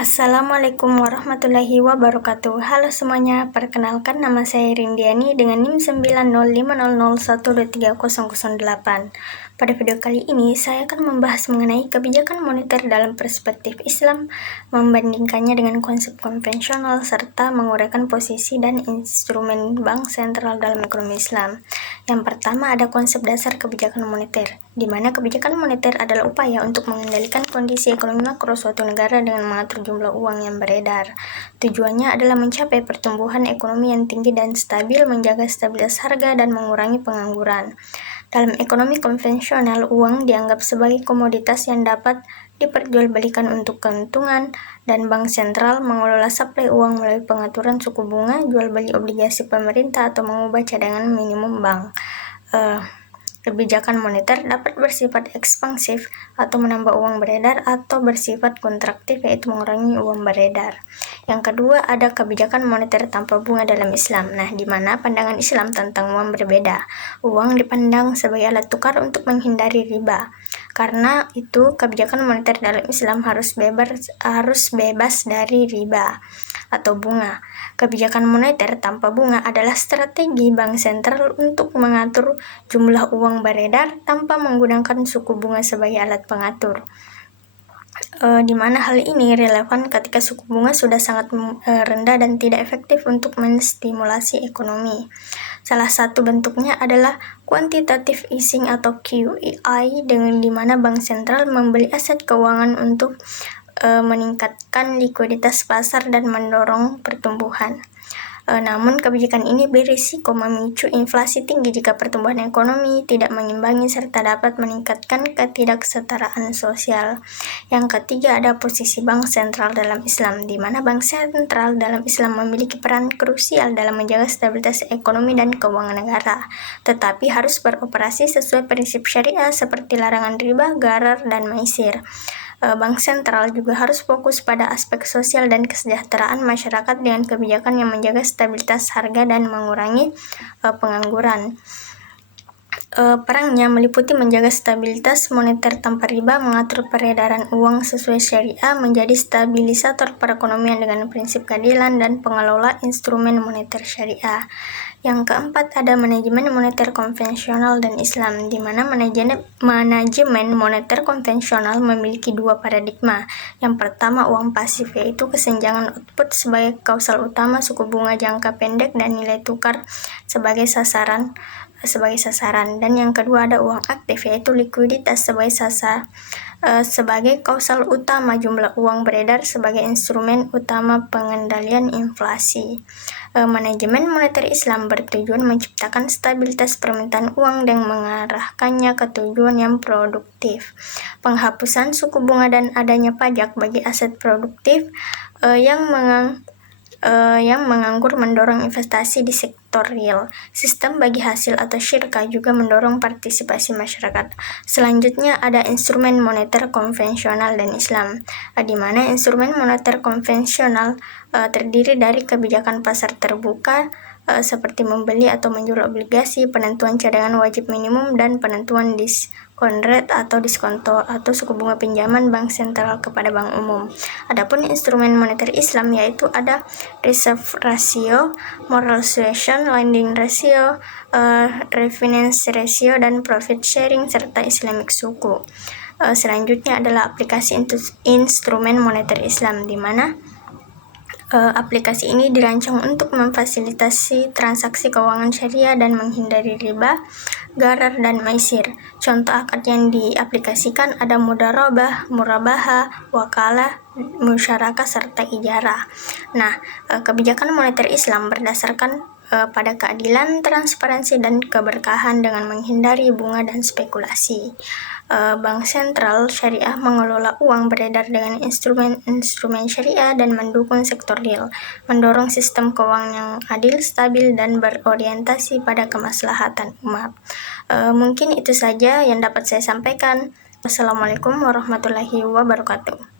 Assalamualaikum warahmatullahi wabarakatuh. Halo semuanya, perkenalkan nama saya Rindiani dengan NIM 90500123008. Pada video kali ini, saya akan membahas mengenai kebijakan moneter dalam perspektif Islam, membandingkannya dengan konsep konvensional, serta menguraikan posisi dan instrumen bank sentral dalam ekonomi Islam. Yang pertama ada konsep dasar kebijakan moneter, di mana kebijakan moneter adalah upaya untuk mengendalikan kondisi ekonomi makro suatu negara dengan mengatur jumlah uang yang beredar. Tujuannya adalah mencapai pertumbuhan ekonomi yang tinggi dan stabil, menjaga stabilitas harga, dan mengurangi pengangguran. Dalam ekonomi konvensional, uang dianggap sebagai komoditas yang dapat diperjualbelikan untuk keuntungan, dan bank sentral mengelola suplai uang melalui pengaturan suku bunga, jual beli obligasi pemerintah, atau mengubah cadangan minimum bank. Kebijakan moneter dapat bersifat ekspansif atau menambah uang beredar, atau bersifat kontraktif yaitu mengurangi uang beredar. Yang kedua ada kebijakan moneter tanpa bunga dalam Islam. Nah, di mana pandangan Islam tentang uang berbeda. Uang dipandang sebagai alat tukar untuk menghindari riba. Karena itu kebijakan moneter dalam Islam harus bebas dari riba atau bunga. Kebijakan moneter tanpa bunga adalah strategi bank sentral untuk mengatur jumlah uang beredar tanpa menggunakan suku bunga sebagai alat pengatur. Di mana hal ini relevan ketika suku bunga sudah sangat rendah dan tidak efektif untuk menstimulasi ekonomi. Salah satu bentuknya adalah quantitative easing atau QEI, dengan di mana bank sentral membeli aset keuangan untuk meningkatkan likuiditas pasar dan mendorong pertumbuhan. Namun kebijakan ini berisiko memicu inflasi tinggi jika pertumbuhan ekonomi tidak mengimbangi serta dapat meningkatkan ketidaksetaraan sosial. Yang ketiga ada posisi bank sentral dalam Islam, di mana bank sentral dalam Islam memiliki peran krusial dalam menjaga stabilitas ekonomi dan keuangan negara, tetapi harus beroperasi sesuai prinsip syariah seperti larangan riba, gharar, dan maisir. Bank sentral juga harus fokus pada aspek sosial dan kesejahteraan masyarakat dengan kebijakan yang menjaga stabilitas harga dan mengurangi pengangguran. Perannya meliputi menjaga stabilitas moneter tanpa riba, mengatur peredaran uang sesuai syariah, menjadi stabilisator perekonomian dengan prinsip keadilan, dan pengelola instrumen moneter syariah. Yang keempat ada manajemen moneter konvensional dan Islam, di mana manajemen moneter konvensional memiliki dua paradigma. Yang pertama uang pasif, yaitu kesenjangan output sebagai kausal utama, suku bunga jangka pendek, dan nilai tukar sebagai sasaran. Dan yang kedua ada uang aktif, yaitu likuiditas sebagai kausal utama, jumlah uang beredar sebagai instrumen utama pengendalian inflasi. Manajemen moneter Islam bertujuan menciptakan stabilitas permintaan uang dan mengarahkannya ke tujuan yang produktif. Penghapusan suku bunga dan adanya pajak bagi aset produktif yang menganggur mendorong investasi di sektor real. Sistem bagi hasil atau syirkah juga mendorong partisipasi masyarakat. Selanjutnya ada instrumen moneter konvensional dan Islam, di mana instrumen moneter konvensional terdiri dari kebijakan pasar terbuka seperti membeli atau menjual obligasi, penentuan cadangan wajib minimum, dan penentuan diskon rate atau diskonto atau suku bunga pinjaman bank sentral kepada bank umum. Adapun instrumen moneter Islam yaitu ada reserve ratio, moral suasion, lending ratio, refinance ratio, dan profit sharing, serta Islamic suku. Selanjutnya adalah aplikasi instrumen moneter Islam, di mana aplikasi ini dirancang untuk memfasilitasi transaksi keuangan syariah dan menghindari riba, gharar, dan maisir. Contoh akad yang diaplikasikan ada mudharabah, murabaha, wakalah, musyarakah, serta ijarah. Nah, kebijakan moneter Islam berdasarkan pada keadilan, transparansi, dan keberkahan dengan menghindari bunga dan spekulasi. Bank sentral syariah mengelola uang beredar dengan instrumen syariah dan mendukung sektor real, mendorong sistem keuangan yang adil, stabil, dan berorientasi pada kemaslahatan umat. Mungkin itu saja yang dapat saya sampaikan. Wassalamualaikum warahmatullahi wabarakatuh.